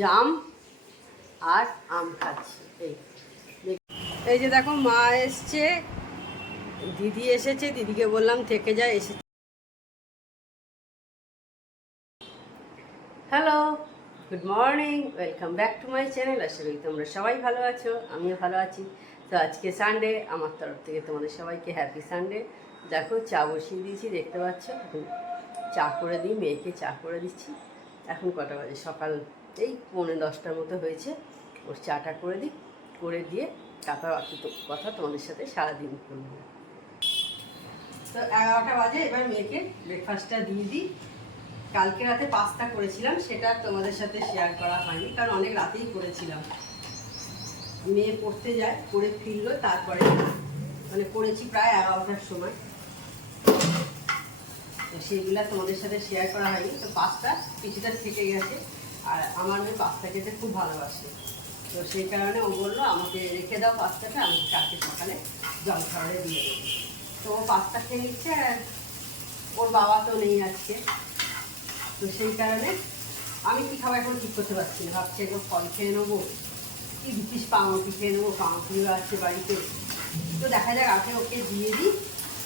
জাম আর আম খাচ্ছি। এই। এই যে দেখো, মা এসছে। দিদি এসেছে। দিদিকে বললাম, থেকে যায় এসেছে hello good morning welcome back to my channel আশা করি তোমরা সবাই ভালো আছো, আমিও ভালো আছি। তো আজকে সানডে আমার তরফ থেকে তোমাদের সবাইকে হ্যাপি সানডে দেখো, চা বসিয়ে দিয়েছি, দেখতে পাচ্ছ? চা করে দিই, মেয়েকে চা করে দিচ্ছি। এখন কটা বাজে? সকাল এই পৌনে দশটার মতো হয়েছে। ওর চাটা করে দিই, করে দিয়ে তারপর বাকি কথা তোমাদের সাথে সারাদিন করব। তো এগারোটা বাজে, এবার মেয়েকে ব্রেকফাস্টটা দিয়ে দিই। কালকে রাতে পাস্তা করেছিলাম, সেটা তোমাদের সাথে শেয়ার করা হয়নি, কারণ অনেক রাতেই করেছিলাম। মেয়ে পড়তে যায়, পড়ে ফিরলো, তারপরে মানে করেছি প্রায় এগারোটার সময়। তো সেগুলো তোমাদের সাথে শেয়ার করা হয়নি, তো পাস্তা কিছুটা থেকে গেছে। আর আমার মেয়ে পাস্তা খেতে খুব ভালোবাসে। তো সেই কারণে ও বলল, আমাকে রেখে দাও পাস্তাটা, আমি কালকে সকালে জল খাবারে দিয়ে দেবো। তো ও পাস্তা খেয়ে নিচ্ছে, আর ওর বাবা তো নেই আজকে। তো সেই কারণে আমি কি খাবার এখন ঠিক করতে পারছি না। ভাবছি একটু ফল খেয়ে নেব কি দিচ্ছিস পাউরুটি খেয়ে নেব, পাউরুটিও আছে বাড়িতে। তো দেখা যাক, আগে ওকে দিয়ে দিই,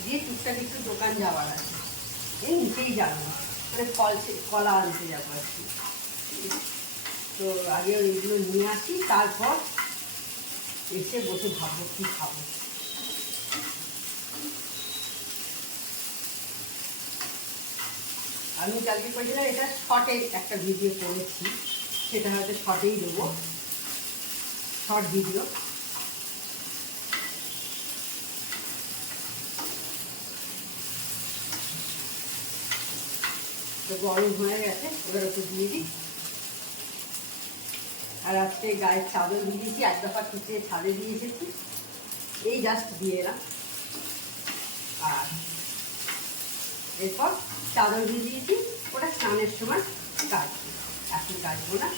দিয়ে টুকটাক একটু দোকান যাওয়ার আছে। এই নিচেই যাব। মানে ফল কলা আনতে যাব আর কি। তো আগে ওইগুলো নিয়ে আসি, তারপর এসে বসে ভাববো কী খাব। আমি কালকে করেছিলাম, এটা শর্টে একটা ভিডিও করেছি, সেটা হয়তো শর্টেই দেবো। শর্ট ভিডিও তো গরম হয়ে গেছে, এবার ওকে দিয়ে দিই। আর আজকে গায়ের চাদর দিয়েছি এক দফা কিছু ছাদে দিয়ে এসেছি। এই জাস্ট দিয়ে এলাম। আর এরপর চাদর ভিজিয়েছি, ওটা স্নানের সময় কাটছি এখন কাটবো না।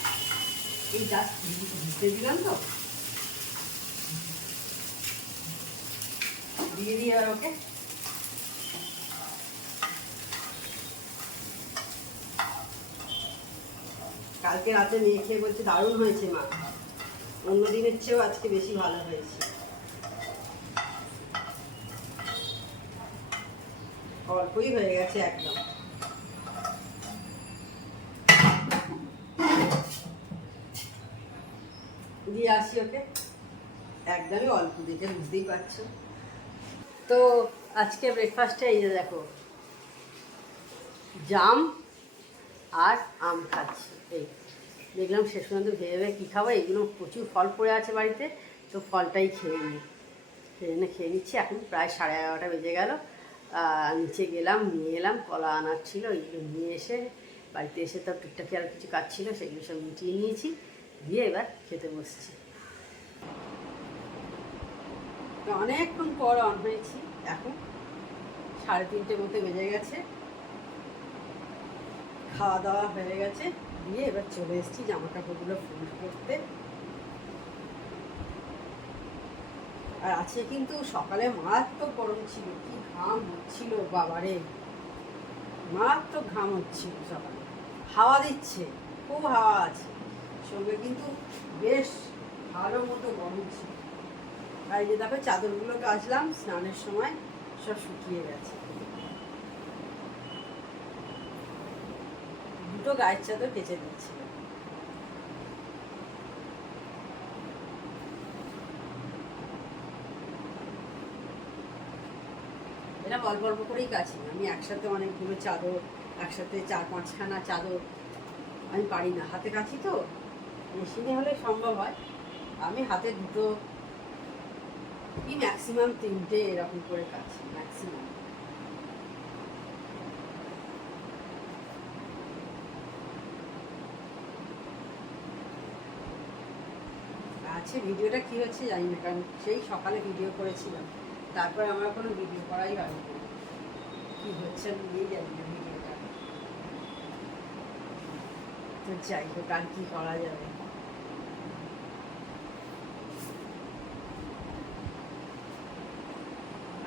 এই জাস্ট ভিজতে দিলাম তো। দিয়ে দিয়ে আর ওকে। কালকে রাতে মেয়ে খেয়ে বলছে, দারুণ হয়েছে মা। অন্য দিনের চেয়েও আজকে বেশি ভালো হয়েছে। অল্পই হয়ে গেছে একদম। দিয়ে আসি ওকে। একদমই অল্প দিতে বুঝতেই পারছ। তো আজকে ব্রেকফাস্টে এই যে দেখো, জাম আর আম খাচ্ছি। এই, দেখলাম শেষ পর্যন্ত ভেবে ভেবে কী খাব? এগুলো প্রচুর ফল পড়ে আছে বাড়িতে, তো ফলটাই খেয়ে নিই। সেই জন্য খেয়ে নিচ্ছি। এখন প্রায় সাড়ে এগারোটা বেজে গেল। নিচে গেলাম, নিয়ে এলাম, কলা আনার ছিল ওইগুলো নিয়ে এসে বাড়িতে এসে তো টুকটাকি আর কিছু কাজ ছিল, সেগুলো সব মিটিয়ে নিয়েছি। দিয়ে এবার খেতে বসছি। অনেকক্ষণ পর অন হয়েছি। এখন সাড়ে তিনটে মতো বেজে গেছে। খাওয়া দাওয়া হয়ে গেছে। দিয়ে এবার চলে এসেছি জামা কাপড়গুলো ফুল করতে। আর আছে কিন্তু সকালে মারাত্মক গরম ছিল, কি ঘাম হচ্ছিল, বাবারে। মারাত্মক ঘাম হচ্ছিল সকালে। হাওয়া দিচ্ছে, খুব হাওয়া আছে। সঙ্গে কিন্তু বেশ ভালো মতো গরম ছিল। আর এই যে দেখো চাদরগুলো কাচলাম স্নানের সময় সব শুকিয়ে গেছে। দুটো গায়ের চাদর কেচে দিচ্ছিলাম এটা অল্প অল্প করেই কাছি। আমি একসাথে অনেকগুলো চাদর, একসাথে চার পাঁচখানা চাদর আমি পারি না। হাতে কাছি তো, মেশিনে হলে সম্ভব হয়। আমি হাতে দুটো কি ম্যাক্সিমাম তিনটে এরকম করে কাছি ম্যাক্সিমাম আছে, ভিডিওটা কি হচ্ছে জানি না, কারণ সেই সকালে ভিডিও করেছিলাম। তারপরে আমার কোনো ভিডিও করাই হয়নি। কি হচ্ছে আমি জানি না ভিডিওটা। তো যাই হোক, আর কি করা যাবে?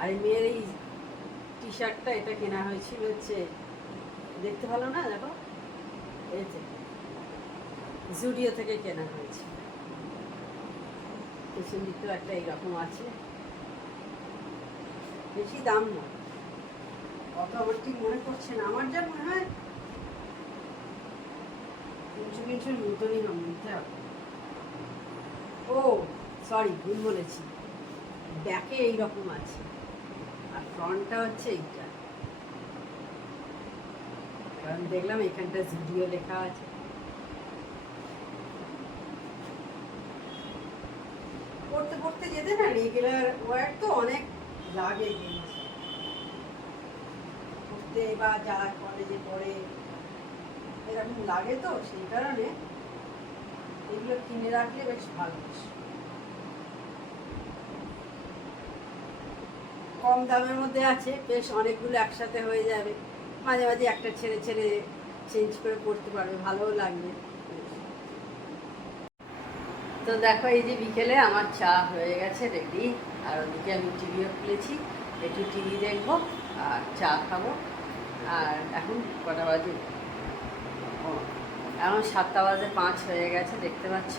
আর মেয়ের এই টি শার্টটা এটা কেনা হয়েছিল হচ্ছে, দেখতে ভালো না, দেখো? এই যে জুডিও থেকে কেনা হয়েছে পেছন দিকেও একটা এইরকম আছে। বেশি দাম না। অত আমার ঠিক মনে পড়ছে না। আমার যা মনে হয় তিনশো তিনশোর মতনই নিতে হবে ও সরি ভুল বলেছি। ব্যাকে এইরকম আছে। আর ফ্রন্টটা হচ্ছে এইটা। কারণ দেখলাম এখানটা জুডিও লেখা আছে। পড়তে পড়তে যেতে না রেগুলার ওয়ার্ড তো অনেক লাগে পড়তে বা যারা কলেজে পড়ে, এরকম লাগে তো সেই কারণে এগুলো কিনে রাখলে বেশ ভালো কম দামের মধ্যে আছে, বেশ অনেকগুলো একসাথে হয়ে যাবে। মাঝে মাঝে একটা ছেড়ে ছেড়ে চেঞ্জ করে পড়তে পারবে, ভালোও লাগবে। তো দেখো, এই যে বিকেলে আমার চা হয়ে গেছে রেডি আর ওদিকে আমি টিভিও খুলেছি, একটু টিভি দেখব আর চা খাব। আর এখন কটা বাজে? ও, এখন সাতটা বাজে পাঁচ হয়ে গেছে, দেখতে পাচ্ছ?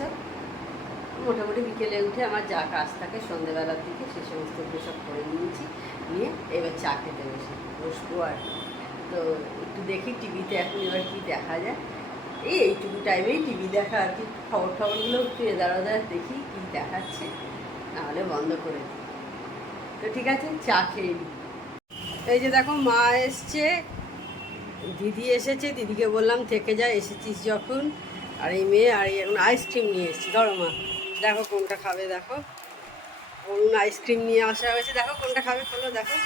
মোটামুটি বিকেলে উঠে আমার যা কাজ থাকে সন্ধেবেলার দিকে, সে সমস্তগুলো সব করে নিয়েছি, নিয়ে এবার চা খেতে বসে, বসবো আর। তো একটু দেখি টিভিতে এখন এবার কী দেখা যায়। এই এইটুকু টাইমেই টিভি দেখা আর কি। খবর টবরগুলো একটু এদার ওদার দেখি কি দেখাচ্ছে, নাহলে বন্ধ করে দিই। তো ঠিক আছে, চা খেয়ে নিই এই যে দেখো, মা এসছে। দিদি এসেছে, দিদিকে বললাম থেকে যা, এসেছিস যখন। আর এই মেয়ে আর এখন আইসক্রিম নিয়ে এসেছি। ধরো মা, দেখো কোনটা খাবে, দেখো। অরুণ আইসক্রিম নিয়ে আসা হয়েছে। দেখো কোনটা খাবে, খোলো, দেখো।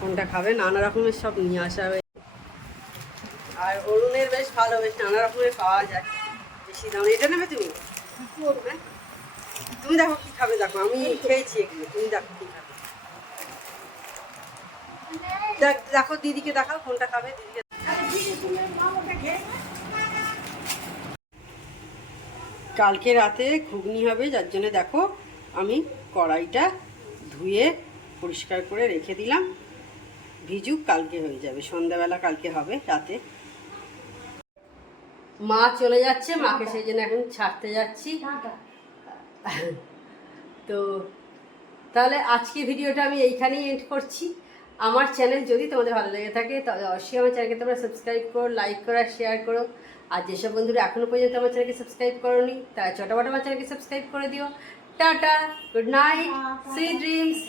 কোনটা খাবে, নানা রকমের সব নিয়ে আসা হয়েছে। আর অরুণের বেশ ভালো বেশ নানা রকমের পাওয়া যায়। বেশি দাম এটা নেবে তুমি? তুমি দেখো কি খাবে, দেখো। আমি খেয়েছি এগুলো। তুমি দেখো কি খাবে। দেখো দিদিকে দেখাও কোনটা খাবে, দিদিকে কালকে রাতে ঘুগনি হবে, যার জন্য দেখো আমি কড়াইটা ধুয়ে পরিষ্কার করে রেখে দিলাম। ভিজুক কালকে হয়ে যাবে, সন্ধ্যাবেলা কালকে হবে, রাতে। মা চলে যাচ্ছে, মাকে সেই জন্য এখন ছাড়তে যাচ্ছি। তো তাহলে আজকে ভিডিওটা আমি এইখানেই এন্ড করছি। আমার চ্যানেল যদি তোমাদের ভালো লেগে থাকে তাহলে অবশ্যই আমার চ্যানেলকে তোমরা সাবস্ক্রাইব করো লাইক করো আর শেয়ার করো। আর যেসব বন্ধুরা এখনও পর্যন্ত আমার চ্যানেলকে সাবস্ক্রাইব করোনি, তারা চটাপট আমার চ্যানেলকে সাবস্ক্রাইব করে দিও। Tata good night see dreams